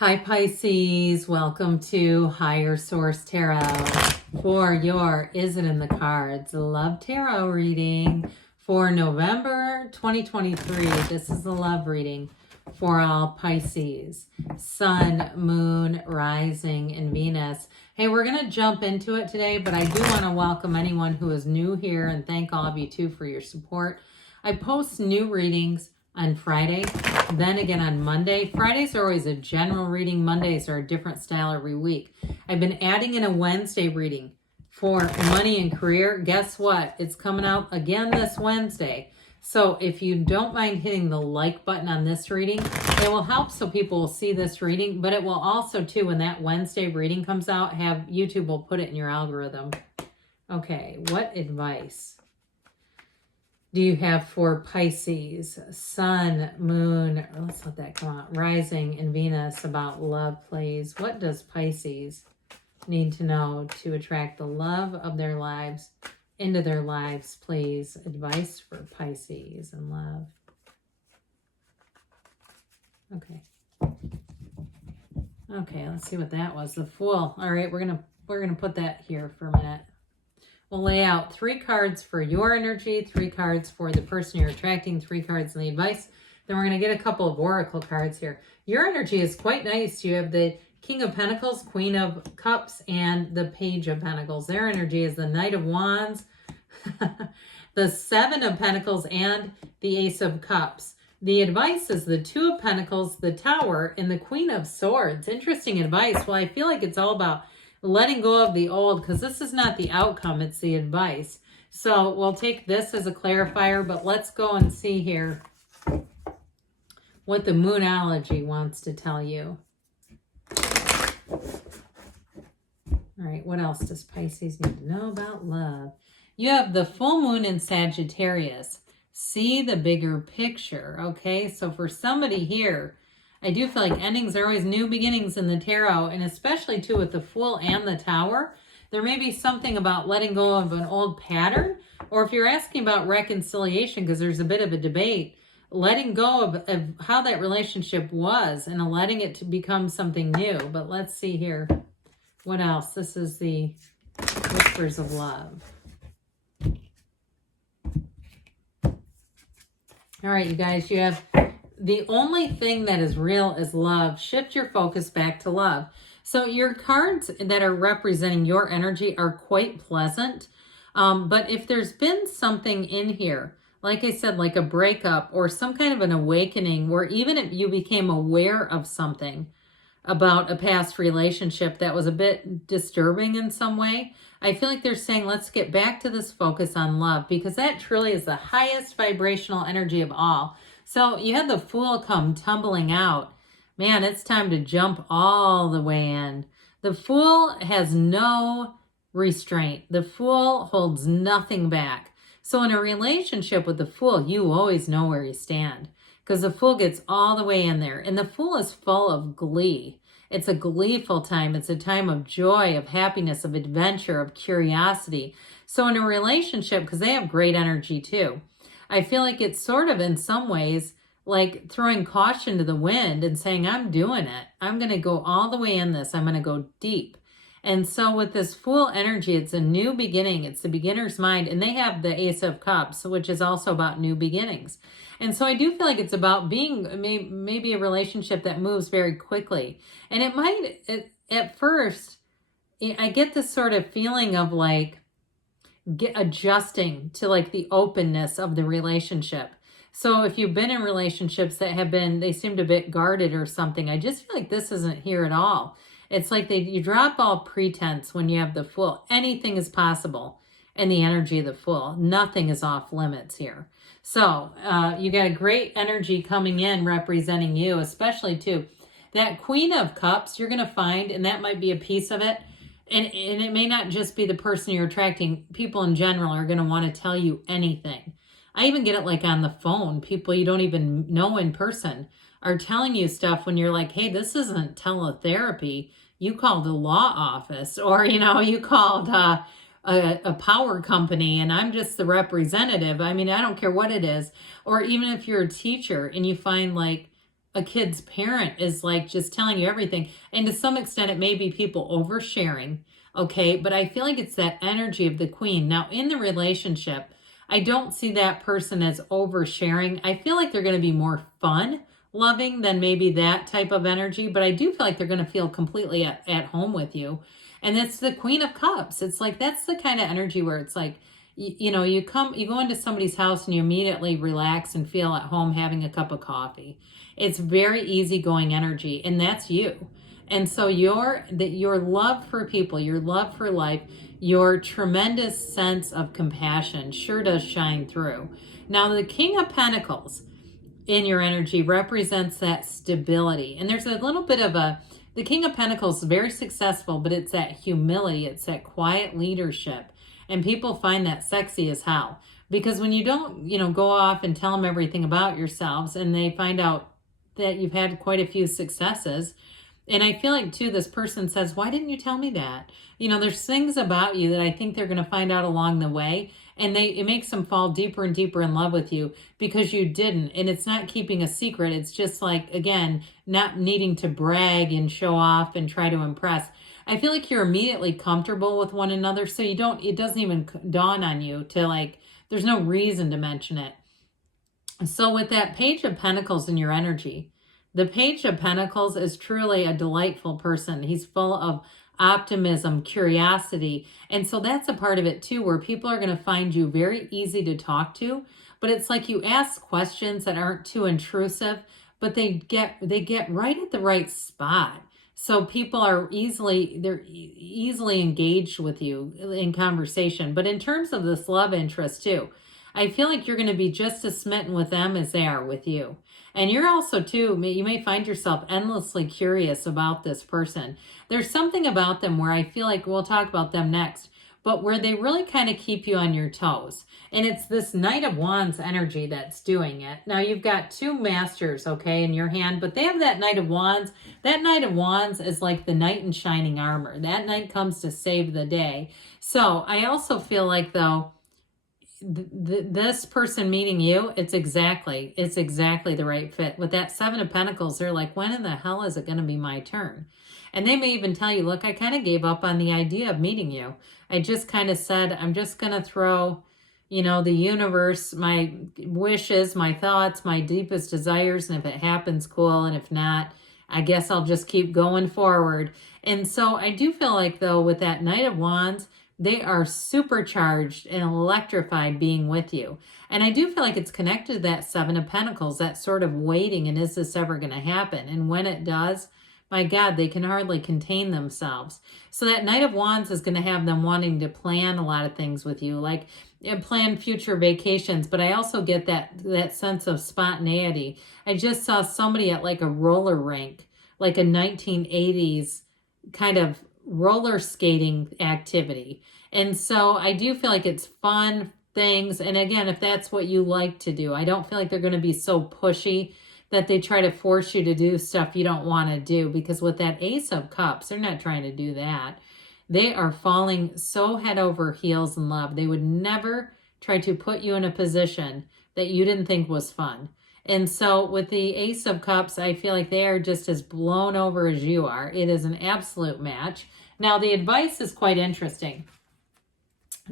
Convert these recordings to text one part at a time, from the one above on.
Hi Pisces, welcome to Higher Source Tarot for your Is It in the Cards Love Tarot reading for November 2023. This is the love reading for all Pisces, Sun, Moon, Rising, and Venus. Hey, we're going to jump into it today, but I do want to welcome anyone who is new here and thank all of you too for your support. I post new readings on Friday, then again on Monday. Fridays are always a general reading. Mondays are a different style every week. I've been adding in a Wednesday reading for money and career. Guess what? It's coming out again this Wednesday. So if you don't mind hitting the like button on this reading, it will help so people will see this reading, but it will also too, when that Wednesday reading comes out, YouTube will put it in your algorithm. Okay, what advice do you have for Pisces, Sun, Moon, or let's let that come out, Rising, and Venus about love, please? What does Pisces need to know to attract the love of their lives into their lives, please? Advice for Pisces and love. Okay, let's see what that was. The Fool. All right, we're gonna put that here for a minute. We'll lay out 3 cards for your energy, 3 cards for the person you're attracting, 3 cards in the advice. Then we're going to get a couple of oracle cards here. Your energy is quite nice. You have the King of Pentacles, Queen of Cups, and the Page of Pentacles. Their energy is the Knight of Wands, the 7 of Pentacles, and the Ace of Cups. The advice is the 2 of Pentacles, the Tower, and the Queen of Swords. Interesting advice. Well, I feel like it's all about letting go of the old, because this is not the outcome, it's the advice. So we'll take this as a clarifier, but let's go and see here what the Moonology wants to tell you. All right, what else does Pisces need to know about love? You have the full moon in Sagittarius. See the bigger picture, okay? So for somebody here, I do feel like endings are always new beginnings in the tarot, and especially too with the Fool and the Tower. There may be something about letting go of an old pattern, or if you're asking about reconciliation, because there's a bit of a debate, letting go of how that relationship was and letting it to become something new. But let's see here. What else? This is the Whispers of Love. All right, you guys, you have the only thing that is real is love. Shift your focus back to love. So your cards that are representing your energy are quite pleasant. But if there's been something in here, like I said, like a breakup or some kind of an awakening, where even if you became aware of something about a past relationship that was a bit disturbing in some way, I feel like they're saying, let's get back to this focus on love, because that truly is the highest vibrational energy of all. So you had the Fool come tumbling out. Man, it's time to jump all the way in. The Fool has no restraint. The Fool holds nothing back. So in a relationship with the Fool, you always know where you stand, because the Fool gets all the way in there. And the Fool is full of glee. It's a gleeful time. It's a time of joy, of happiness, of adventure, of curiosity. So in a relationship, because they have great energy too, I feel like it's sort of in some ways like throwing caution to the wind and saying, I'm doing it. I'm going to go all the way in this. I'm going to go deep. And so with this Fool energy, it's a new beginning. It's the beginner's mind. And they have the Ace of Cups, which is also about new beginnings. And so I do feel like it's about being maybe a relationship that moves very quickly. And it might, at first, I get this sort of feeling of like, adjusting to like the openness of the relationship. So if you've been in relationships that have been, they seemed a bit guarded or something, I just feel like this isn't here at all. It's like you drop all pretense when you have the Fool. Anything is possible in the energy of the Fool. Nothing is off limits here. So you got a great energy coming in representing you, especially too. That Queen of Cups you're going to find, and that might be a piece of it. And it may not just be the person you're attracting. People in general are going to want to tell you anything. I even get it like on the phone. People you don't even know in person are telling you stuff when you're like, hey, this isn't teletherapy. You called the law office, or, you called a power company and I'm just the representative. I mean, I don't care what it is. Or even if you're a teacher and you find like a kid's parent is like just telling you everything. And to some extent, it may be people oversharing. Okay. But I feel like it's that energy of the queen. Now, in the relationship, I don't see that person as oversharing. I feel like they're going to be more fun loving than maybe that type of energy. But I do feel like they're going to feel completely at home with you. And it's the Queen of Cups. It's like, that's the kind of energy where it's like, you know, you go into somebody's house and you immediately relax and feel at home having a cup of coffee. It's very easygoing energy, and that's you. And so your love for people, your love for life, your tremendous sense of compassion sure does shine through. Now, the King of Pentacles in your energy represents that stability. And there's a little bit of the King of Pentacles is very successful, but it's that humility, it's that quiet leadership. And people find that sexy as hell. Because when you don't, go off and tell them everything about yourselves and they find out that you've had quite a few successes. And I feel like, too, this person says, why didn't you tell me that? There's things about you that I think they're going to find out along the way. And it makes them fall deeper and deeper in love with you because you didn't. And it's not keeping a secret. It's just like, again, not needing to brag and show off and try to impress. I feel like you're immediately comfortable with one another. So it doesn't even dawn on you to there's no reason to mention it. So with that Page of Pentacles in your energy, the Page of Pentacles is truly a delightful person. He's full of optimism, curiosity. And so that's a part of it too, where people are going to find you very easy to talk to, but it's like you ask questions that aren't too intrusive, but they get right at the right spot. So people are easily engaged with you in conversation. But in terms of this love interest too, I feel like you're going to be just as smitten with them as they are with you. And you're also too, you may find yourself endlessly curious about this person. There's something about them where I feel like we'll talk about them next, but where they really kind of keep you on your toes. And it's this Knight of Wands energy that's doing it. Now you've got two masters, okay, in your hand, but they have that Knight of Wands. That Knight of Wands is like the knight in shining armor. That knight comes to save the day. So I also feel like, though, this person meeting you, it's exactly the right fit. With that Seven of Pentacles, they're like, when in the hell is it going to be my turn? And they may even tell you, look, I kind of gave up on the idea of meeting you. I just kind of said, I'm just going to throw, the universe, my wishes, my thoughts, my deepest desires. And if it happens, cool. And if not, I guess I'll just keep going forward. And so I do feel like, though, with that Knight of Wands, they are supercharged and electrified being with you. And I do feel like it's connected to that Seven of Pentacles, that sort of waiting, and is this ever going to happen? And when it does, my God, they can hardly contain themselves. So that Knight of Wands is going to have them wanting to plan a lot of things with you, like plan future vacations. But I also get that sense of spontaneity. I just saw somebody at like a roller rink, like a 1980s kind of roller skating activity. And so I do feel like it's fun things. And again, if that's what you like to do, I don't feel like they're going to be so pushy that they try to force you to do stuff you don't want to do. Because with that Ace of Cups, they're not trying to do that. They are falling so head over heels in love. They would never try to put you in a position that you didn't think was fun. And so with the Ace of Cups, I feel like they are just as blown over as you are. It is an absolute match. Now, the advice is quite interesting.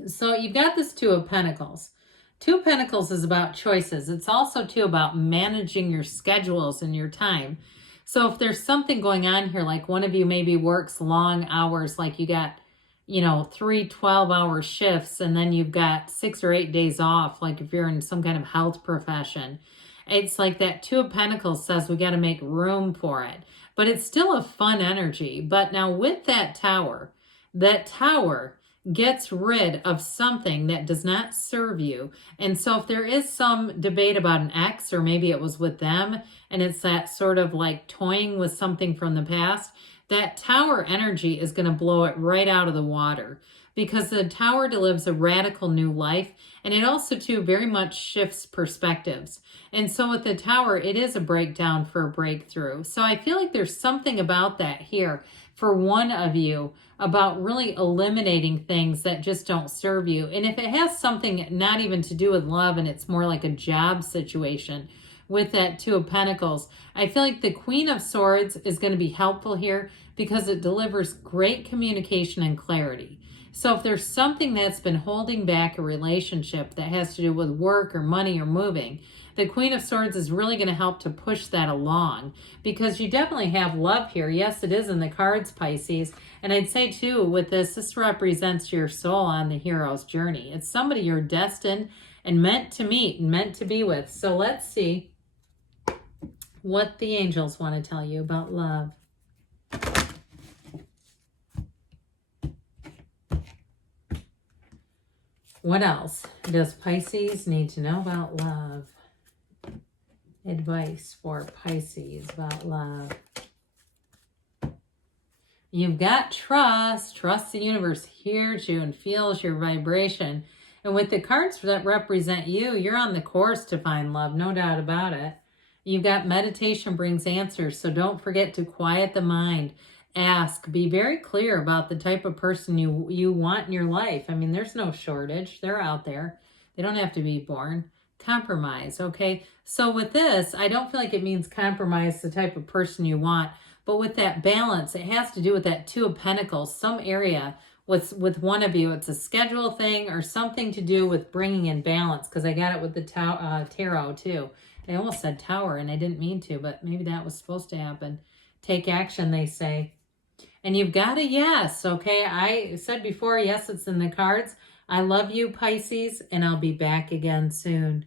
So you've got this Two of Pentacles. Two of Pentacles is about choices. It's also, too, about managing your schedules and your time. So if there's something going on here, like one of you maybe works long hours, like you got, 3 12-hour shifts, and then you've got 6 or 8 days off, like if you're in some kind of health profession. It's like that Two of Pentacles says we got to make room for it. But it's still a fun energy. But now with that tower gets rid of something that does not serve you. And so if there is some debate about an ex, or maybe it was with them, and it's that sort of like toying with something from the past, that tower energy is going to blow it right out of the water. Because the tower delivers a radical new life, and it also, too, very much shifts perspectives. And so with the tower, it is a breakdown for a breakthrough. So I feel like there's something about that here for one of you, about really eliminating things that just don't serve you. And if it has something not even to do with love, and it's more like a job situation, with that Two of Pentacles. I feel like the Queen of Swords is going to be helpful here because it delivers great communication and clarity. So if there's something that's been holding back a relationship that has to do with work or money or moving, the Queen of Swords is really going to help to push that along, because you definitely have love here. Yes, it is in the cards, Pisces. And I'd say too, with this represents your soul on the hero's journey. It's somebody you're destined and meant to meet and meant to be with. So let's see what the angels want to tell you about love. What else does Pisces need to know about love? Advice for Pisces about love. You've got trust. Trust the universe hears you and feels your vibration. And with the cards that represent you, you're on the course to find love, no doubt about it. You've got meditation brings answers, so don't forget to quiet the mind. Ask, be very clear about the type of person you want in your life. I mean, there's no shortage. They're out there. They don't have to be born. Compromise, okay? So with this, I don't feel like it means compromise the type of person you want, but with that balance, it has to do with that Two of Pentacles, some area with one of you. It's a schedule thing or something to do with bringing in balance, because I got it with the tarot too. I almost said tower and I didn't mean to, but maybe that was supposed to happen. Take action, they say. And you've got a yes, okay? I said before, yes, it's in the cards. I love you, Pisces, and I'll be back again soon.